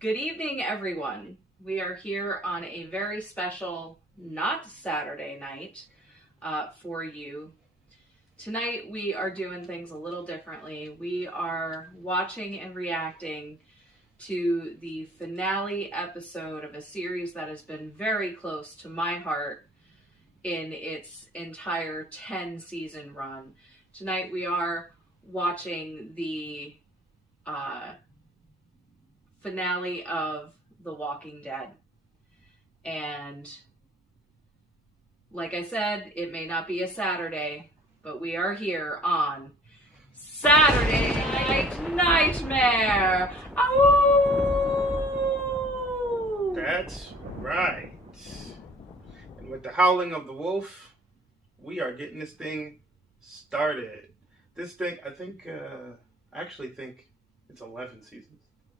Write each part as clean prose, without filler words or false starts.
Good evening, everyone. We are here on a very special, not Saturday night for you. Tonight we are doing things a little differently. We are watching and reacting to the finale episode of a series that has been very close to my heart in its entire 10-season run. Tonight we are watching the finale of The Walking Dead. And like I said, it may not be a Saturday, but we are here on Saturday Night Nightmare. Ow! That's right. And with the howling of the wolf, we are getting this thing started. This thing, I actually think it's 11 seasons.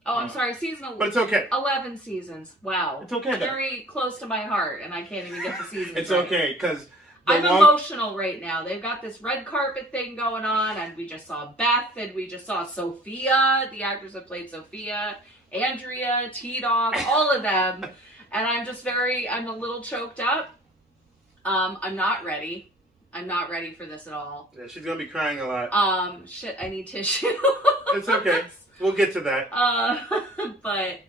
Oh, I'm sorry, season 11. But it's okay. 11 seasons. Wow. It's okay, though. Very close to my heart, and I can't even get the seasons It's right. okay, because I'm emotional right now. They've got this red carpet thing going on, and we just saw Beth, and we just saw Sophia, the actors that played Sophia, Andrea, T-Dog, all of them. And I'm a little choked up. I'm not ready. I'm not ready for this at all. Yeah, she's going to be crying a lot. Shit, I need tissue. It's okay. We'll get to that. But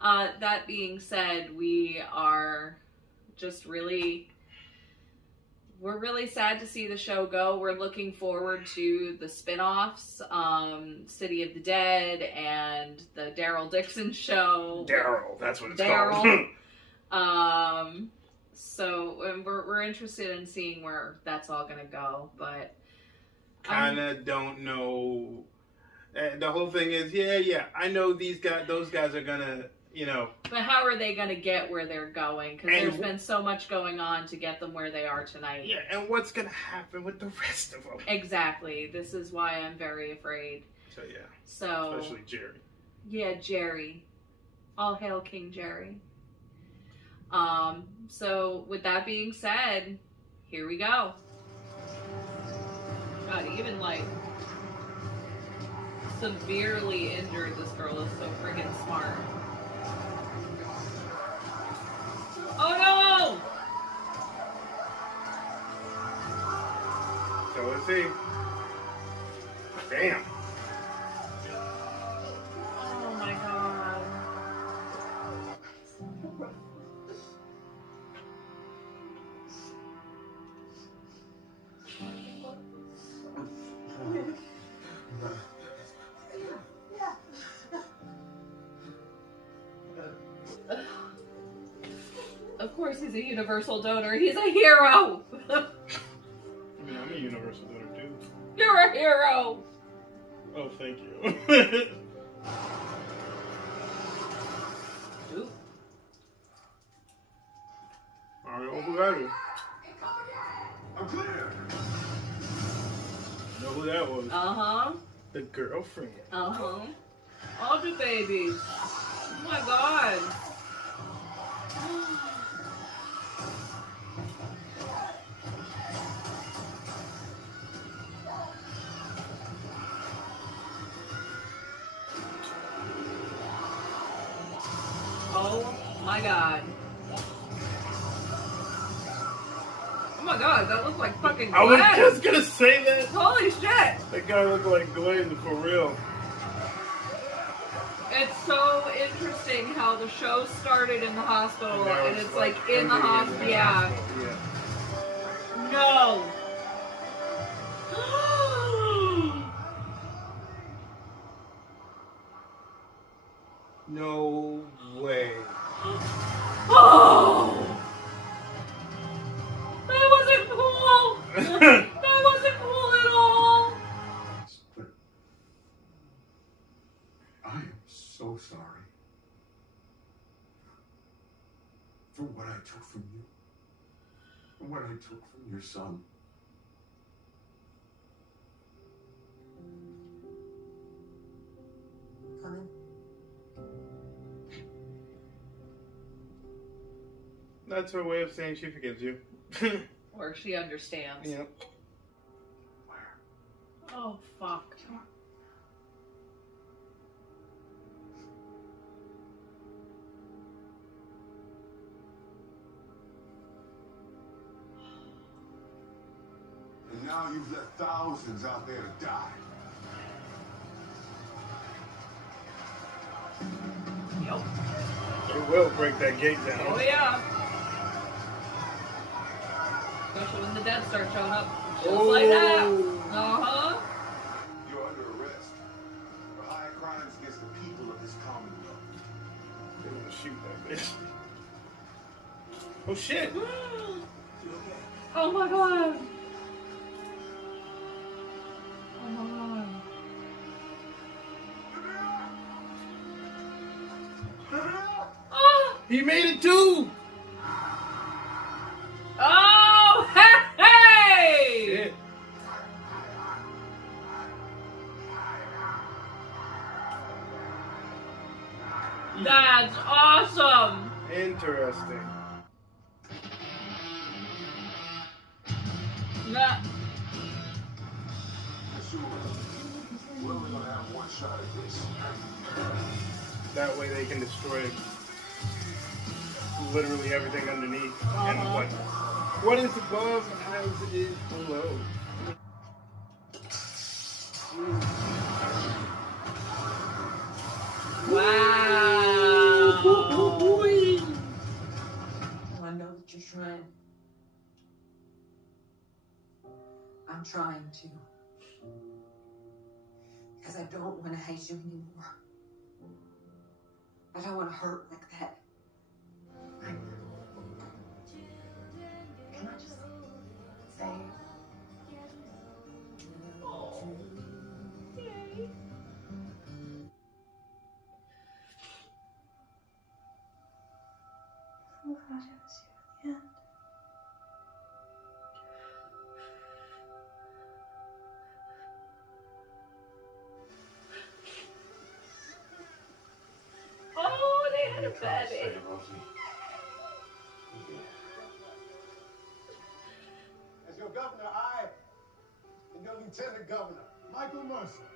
that being said, we are just we're really sad to see the show go. We're looking forward to the spin-offs, City of the Dead and the Daryl Dixon show. Daryl, that's what it's called. So we're interested in seeing where that's all gonna go, but kinda don't know. The whole thing is, yeah, I know those guys are gonna, But how are they gonna get where they're going? Because there's been so much going on to get them where they are tonight. Yeah, and what's gonna happen with the rest of them? Exactly. This is why I'm very afraid. So yeah. So especially Jerry. Yeah, Jerry. All hail King Jerry. So with that being said, here we go. God, even severely injured, this girl is so friggin' smart. Oh no! So let's see. Damn. Oh my god. Of course he's a universal donor. He's a hero. I mean, I'm a universal donor too. You're a hero. Oh, thank you. Ooh. Alright, obrigado. I'm clear. Know who that was? Uh-huh. The girlfriend. Uh-huh. All the babies. Oh my god. Oh my god. Oh my god, that looks like fucking Glenn. I was just gonna say that. Holy shit. That guy looked like Glenn for real. It's so interesting how the show started in the hospital and it's like in the hospital. Yeah. No. No way. Oh! That wasn't cool! That wasn't cool at all! But I am so sorry for what I took from you, for what I took from your son. Come in. That's her way of saying she forgives you. Or she understands. Yep. Oh, fuck. now you've left thousands out there to die. Yep. It will break that gate down. Oh yeah. Especially when the dead start showing up. Just like that. Uh-huh. You're under arrest for high crimes against the people of this commonwealth. They want to shoot that bitch. Oh shit! Oh my god. Oh my god. Oh! He made it too! Oh, hey! Shit. That's awesome. Interesting. Yeah. Sure. We're only gonna have one shot at this. That way they can destroy literally everything underneath. And what is above as is below. Wow. I know that you're trying. I'm trying to. Because I don't want to hate you anymore. I don't want to hurt like that. Can I just say I'm glad I was here at the end. Oh, they had a baby. As your governor, I and your lieutenant governor, Michael Mercer.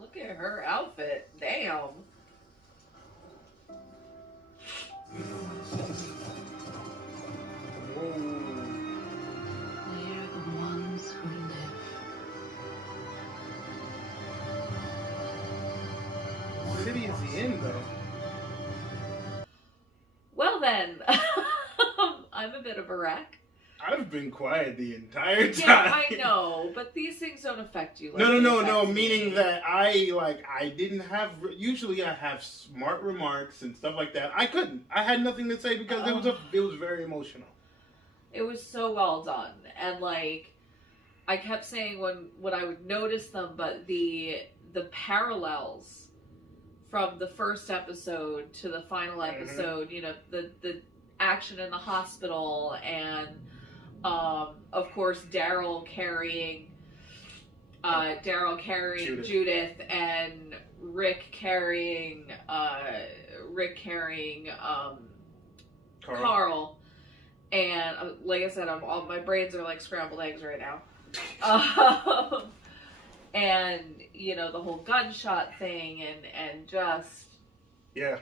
Look at her outfit. Damn. We're the ones who live. What city is he in, though? Well then, I'm a bit of a wreck. I've been quiet the entire time. Yeah, I know, but these things don't affect you. Like No, they no, affect meaning me. that I didn't have, usually I have smart remarks and stuff like that. I couldn't. I had nothing to say because it was very emotional. It was so well done, and like I kept saying when I would notice them, but the parallels from the first episode to the final episode, you know, the action in the hospital, and of course Daryl carrying Judith, and Rick carrying Carl. And like I said, my brains are like scrambled eggs right now. And you know, the whole gunshot thing, and just Yeah.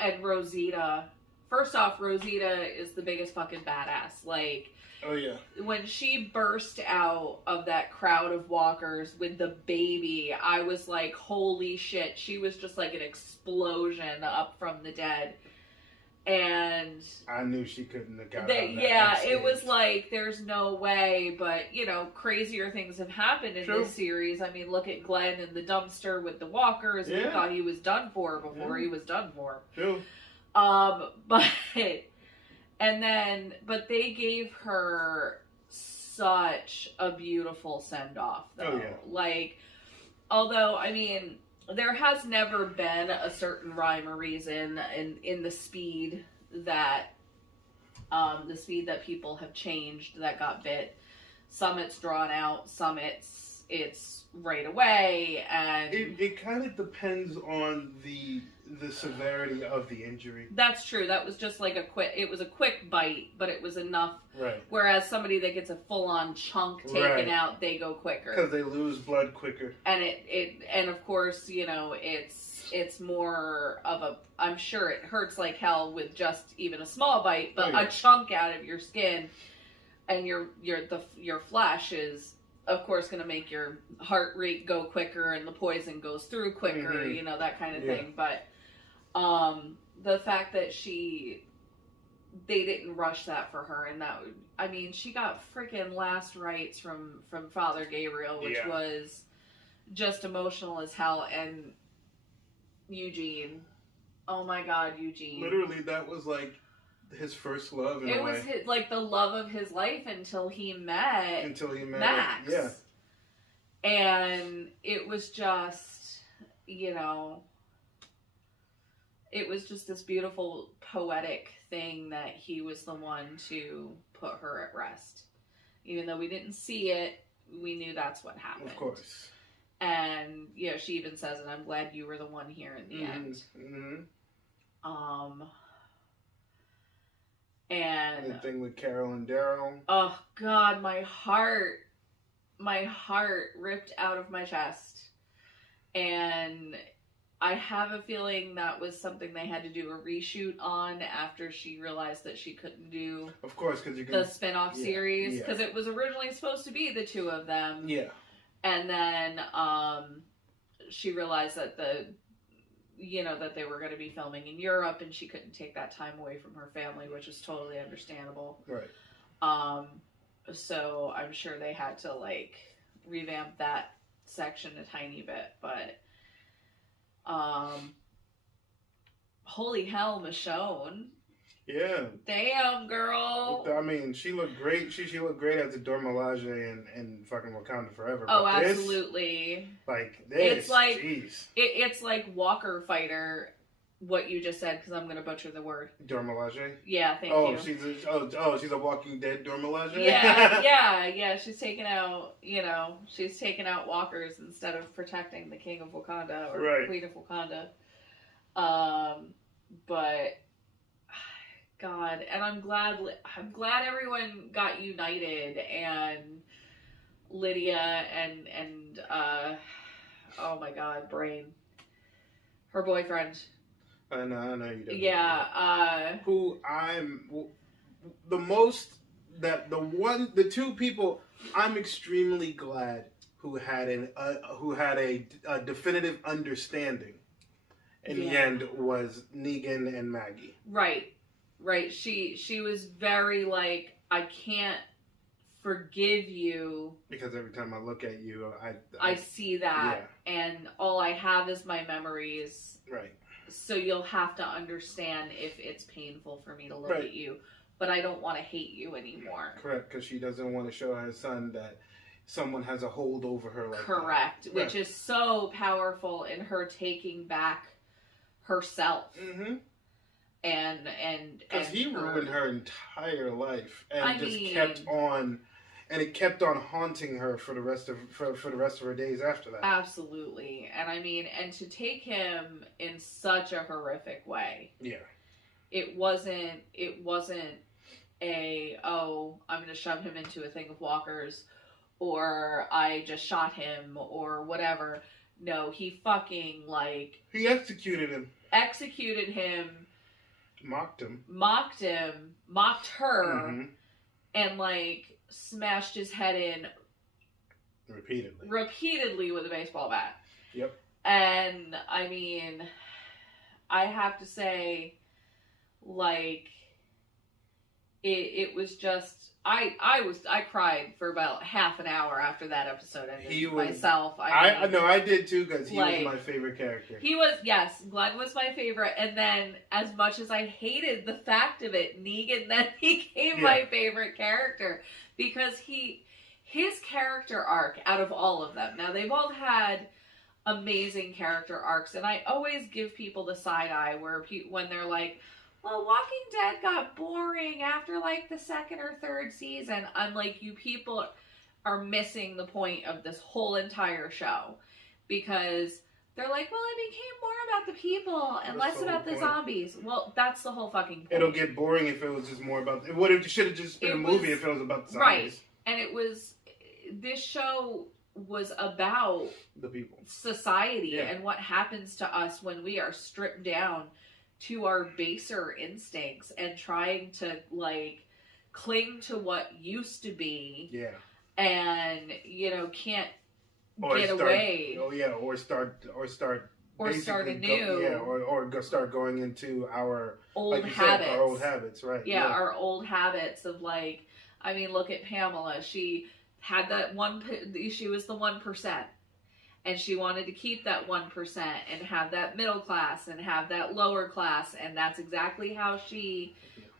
and Rosita. First off, Rosita is the biggest fucking badass. Like, Oh yeah. when she burst out of that crowd of walkers with the baby, I was like, holy shit. She was just like an explosion up from the dead. And I knew she couldn't have got it was like, there's no way, but you know, crazier things have happened in this series. I mean, look at Glenn in the dumpster with the walkers. We thought he was done for before he was done for. True. But they gave her such a beautiful send-off, though. Oh, yeah. Like, although, I mean, there has never been a certain rhyme or reason in the speed that people have changed that got bit. Some it's drawn out, some it's it's right away, and It kind of depends on the severity of the injury. that's true. That was just like it was a quick bite, but it was enough. Right. Whereas somebody that gets a full-on chunk taken Right. out, they go quicker. Because they lose blood quicker. And and of course, you know, it's more of a, I'm sure it hurts like hell with just even a small bite, but Oh, yeah. a chunk out of your skin and your flesh is, of course, going to make your heart rate go quicker and the poison goes through quicker, Mhm. you know, that kind of Yeah. thing. But the fact that they didn't rush that for her, and that would, I mean, she got freaking last rites from Father Gabriel, which Yeah. was just emotional as hell. And Eugene, oh my God, Eugene, Literally, that was like his first love in it a was way. like the love of his life until he met Until he met Max. Yeah. And it was just, you know, it was just this beautiful poetic thing that he was the one to put her at rest. Even though we didn't see it, we knew that's what happened. Of course. And, you know, she even says, and I'm glad you were the one here in the end. Mm-hmm. And The thing with Carol and Daryl. oh God, my heart ripped out of my chest. And I have a feeling that was something they had to do a reshoot on after she realized that she couldn't do Of course, because you can. the spin-off Yeah, series, yeah. because it was originally supposed to be the two of them. Yeah. And then she realized that that they were going to be filming in Europe, and she couldn't take that time away from her family, which is totally understandable. Right. So I'm sure they had to like revamp that section a tiny bit, but holy hell, Michonne. Yeah. Damn, girl. I mean, she looked great. She looked great as a Dora Milaje and fucking Wakanda Forever. Oh, But this, absolutely. like this, It's like jeez. it's like Walker Fighter. What you just said, because I'm gonna butcher the word. Dora Milaje. Yeah, thank Oh, you. she's a Walking Dead Dora Milaje. Yeah. She's taking out walkers instead of protecting the King of Wakanda or Right. Queen of Wakanda. But God, and I'm glad everyone got united, and Lydia and oh my God, Brain, her boyfriend. I know you don't. Yeah. Who I'm the two people I'm extremely glad who had a definitive understanding in the end was Negan and Maggie. Right. She was very like, I can't forgive you Because every time I look at you, I see that, and all I have is my memories. Right. So you'll have to understand if it's painful for me to look at you, but I don't want to hate you anymore. Correct, because she doesn't want to show her son that someone has a hold over her like Correct, that. which is so powerful in her taking back herself. Mm-hmm. And because he ruined her entire life and I just mean, kept on, and it kept on haunting her for the rest of her days after that. Absolutely. And I mean, and to take him in such a horrific way. Yeah. It wasn't a, oh, I'm going to shove him into a thing of walkers, or I just shot him, or whatever. No, he fucking, like... He executed him. Mocked him. Mocked her, and, like, smashed his head in repeatedly with a baseball bat. Yep. And, I mean, I have to say, like, it was just, I cried for about half an hour after that episode ended myself. I know, I did too, because he like, was my favorite character. He was, yes, Glenn was my favorite, and then, as much as I hated the fact of it, Negan then became my favorite character, because his character arc, out of all of them, now they've all had amazing character arcs, and I always give people the side eye when they're like, well, Walking Dead got boring after like the second or third season. I'm like, you people, are missing the point of this whole entire show, because they're like, well, it became more about the people and That's less the about the whole point. zombies. Well, that's the whole fucking point. It'll get boring if it was just more about. It should have just been a movie if it was about the zombies. Right. And this show was about The people. Society and what happens to us when we are stripped down to our baser instincts and trying to, like, cling to what used to be. Yeah. And, you know, can't Or get away. Oh yeah, or start anew. Or start going into our old like habits. Said, our old habits, right? Yeah, our old habits of, like, I mean, look at Pamela. She had that she was the 1%. And she wanted to keep that 1% and have that middle class and have that lower class. And that's exactly how she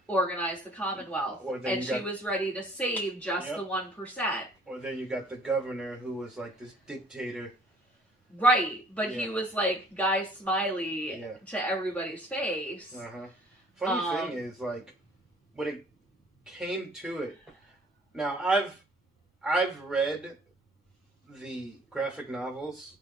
organized the Commonwealth. And she was ready to save just the 1%. Or then you got the governor who was like this dictator. Right. But he was like Guy Smiley to everybody's face. Funny thing is, like, when it came to it, now I've read the graphic novels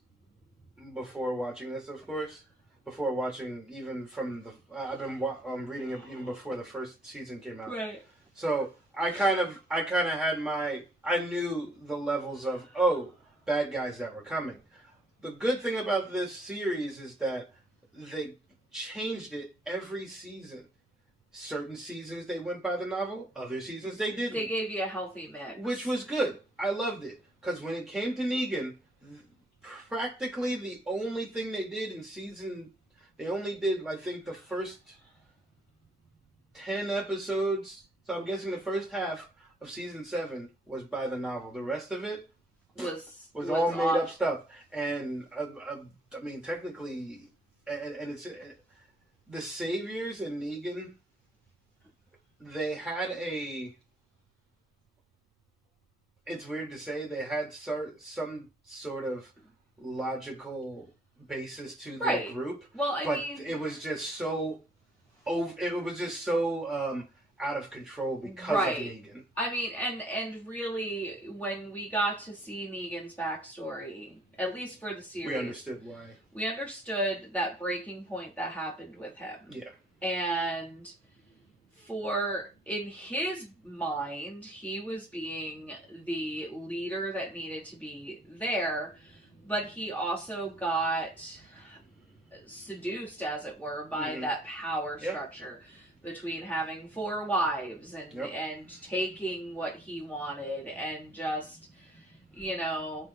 before watching this, of course. Before watching, even from the, I've been reading it even before the first season came out. Right. So I kind of had I knew the levels of bad guys that were coming. The good thing about this series is that they changed it every season. Certain seasons they went by the novel, other seasons they didn't. They gave you a healthy mix, which was good. I loved it because when it came to Negan, practically the only thing they did in season, they only did, I think, the first 10 episodes. So I'm guessing the first half of season 7 was by the novel. The rest of it was all made up stuff. And I mean, technically, and it's the Saviors and Negan. They had it's weird to say, they had some sort of logical basis to their group. Well, but it was just so out of control because of Negan. I mean, and really, when we got to see Negan's backstory, at least for the series, we understood why. We understood that breaking point that happened with him. Yeah. And in his mind, he was being the leader that needed to be there, but he also got seduced, as it were, by that power structure between having 4 wives and taking what he wanted and just, you know,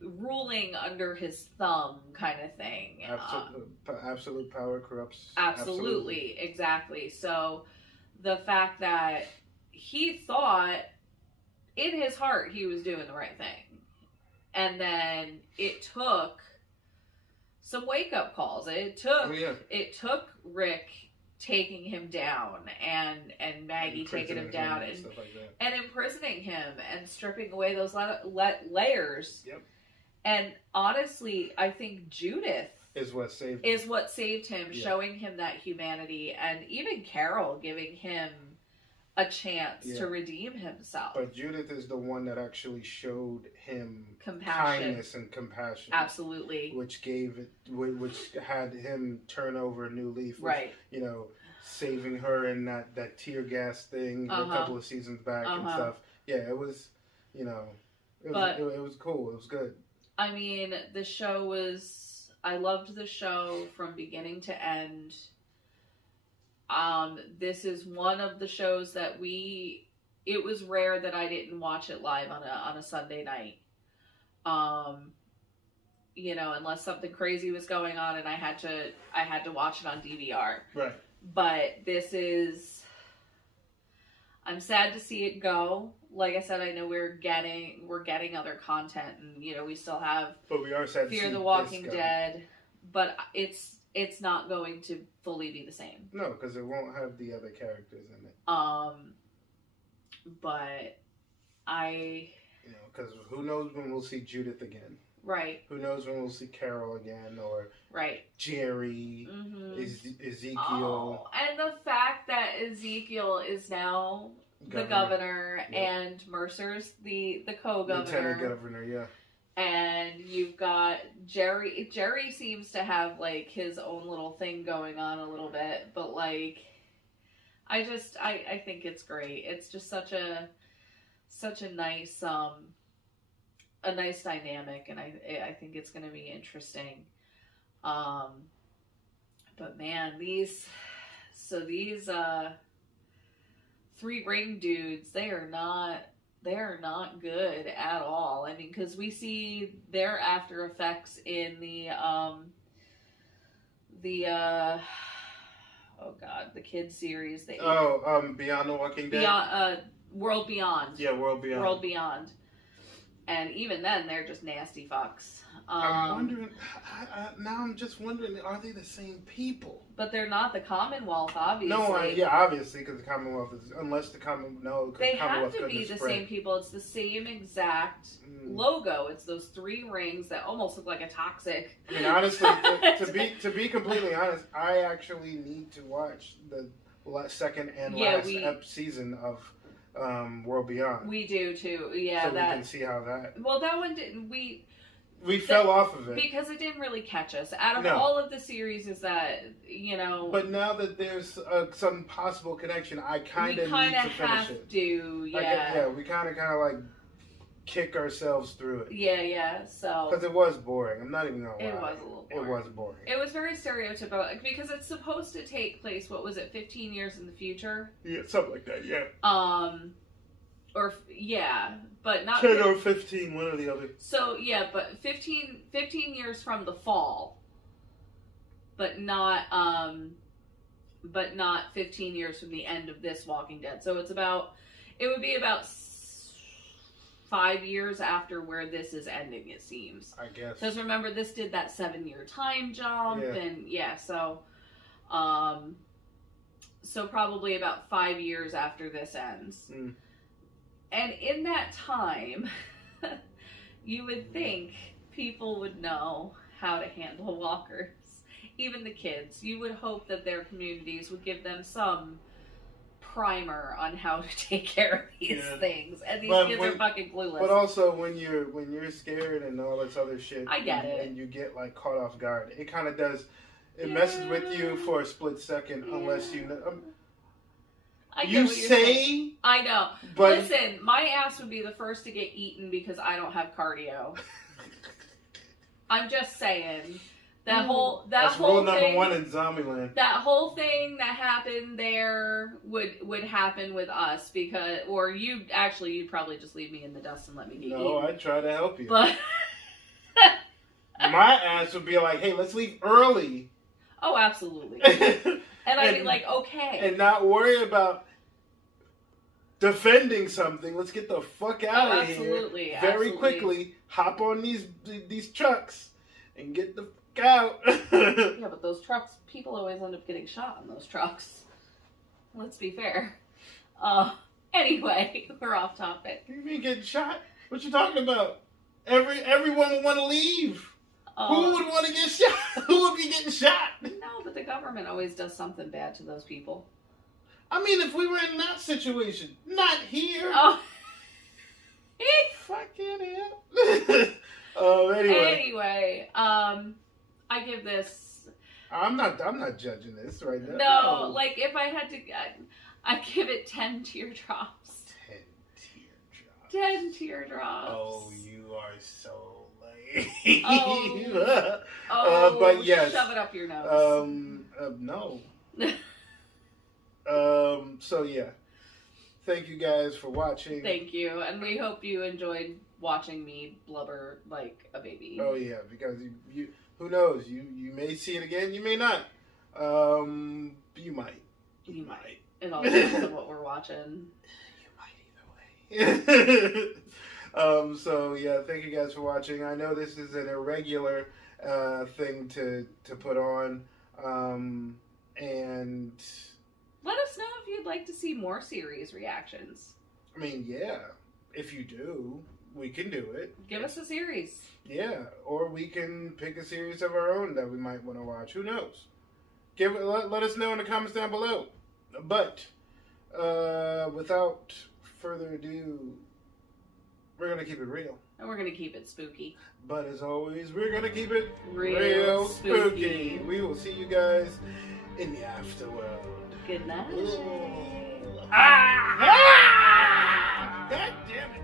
ruling under his thumb kind of thing. Absolute power corrupts. Absolutely, exactly. So the fact that he thought in his heart he was doing the right thing, and then it took some wake-up calls. It took Rick taking him down and Maggie taking him down and imprisoning him and stripping away those layers. Yep. And honestly, I think Judith is what saved him, showing him that humanity, and even Carol giving him a chance to redeem himself. But Judith is the one that actually showed him kindness and compassion. Absolutely. Which had him turn over a new leaf. Right. You know, saving her in that tear gas thing a couple of seasons back and stuff. Yeah, it was, you know, it was cool. It was good. I mean, the show was, I loved the show from beginning to end. This is one of the shows that it was rare that I didn't watch it live on a Sunday night. You know, unless something crazy was going on and I had to watch it on DVR. Right. But I'm sad to see it go. Like I said, I know we're getting other content, and you know we still have. But we are sad to see Fear the Walking Dead, but it's not going to fully be the same. No, because it won't have the other characters in it. But you know, because who knows when we'll see Judith again? Right. Who knows when we'll see Carol again, or Jerry, Ezekiel. Oh, and the fact that Ezekiel is now the governor, and Mercer's the co-governor. Lieutenant governor, yeah. And you've got Jerry. Jerry seems to have, like, his own little thing going on a little bit, but, like, I think it's great. It's just such a nice, a nice dynamic, and I think it's going to be interesting. But man, these 3 ring dudes, they are not good at all. I mean, because we see their after effects in the kids series. Beyond the Walking Dead? World Beyond. Yeah, World Beyond. World Beyond. And even then, they're just nasty fucks. I'm wondering, now I'm just wondering, are they the same people? But they're not the Commonwealth, obviously. No, obviously, because the Commonwealth is, they have to be the same people. It's the same exact logo. It's those 3 rings that almost look like a toxic. I mean, honestly, to be completely honest, I actually need to watch the second and last season of World Beyond. We do too, yeah. So we can see how that. Well, that one didn't. We fell off of it because it didn't really catch us. Out of all of the series, is that But now that there's some possible connection, I kind of need to finish it. We kind of like kick ourselves through it. Yeah. So because it was boring. I'm not even gonna lie. It was a little boring. It was boring. It was very stereotypical because it's supposed to take place. What was it? 15 years in the future. Yeah, something like that. Yeah. But not 10 or 15, one or the other. So but 15 years from the fall, but not 15 years from the end of this Walking Dead. So it would be about 5 years after where this is ending, it seems. I guess. Because remember, this did that 7-year time jump, and so probably about 5 years after this ends. And in that time, you would think people would know how to handle walkers. Even the kids. You would hope that their communities would give them some primer on how to take care of these things. And these kids are fucking clueless. But also, when you're scared and all this other shit, I get it. And you get, like, caught off guard, it kind of does. It messes with you for a split second, unless you know. I get what you're saying. I know. But listen, my ass would be the first to get eaten because I don't have cardio. I'm just saying. That's rule number 1 in Zombieland. That whole thing that happened there would happen with us you'd probably just leave me in the dust and let me get eaten. No, I'd try to help you. But my ass would be like, hey, let's leave early. Oh, absolutely. And I'd be like, okay. And not worry about defending something. Let's get the fuck out of here. Very quickly. Hop on these trucks and get the fuck out. Yeah, but those trucks, people always end up getting shot on those trucks. Let's be fair. Anyway, we're off topic. You mean getting shot? What you talking about? Everyone would want to leave. Who would want to get shot? Who would be getting shot? No, but the government always does something bad to those people. I mean, if we were in that situation, not here. Oh. Fucking hell. Anyway, I give this. I'm not judging this right now. No, like if I had to, I'd give it 10 teardrops. 10 teardrops. Oh, you are so lame. But yes. Shove it up your nose. No. So yeah. Thank you guys for watching. Thank you, and we hope you enjoyed watching me blubber like a baby. Oh yeah, because you who knows? You may see it again, you may not. You might. You might. It all depends on what we're watching. You might either way. So yeah, thank you guys for watching. I know this is an irregular thing to put on, and let us know if you'd like to see more series reactions. I mean, yeah, if you do, we can do it. Give us a series. Yeah, or we can pick a series of our own that we might want to watch. Who knows? Let us know in the comments down below. But Without further ado, we're going to keep it real. And we're going to keep it spooky. But as always, we're going to keep it Real spooky. spooky. We will see you guys in the afterworld. Good night. Ah! God damn it.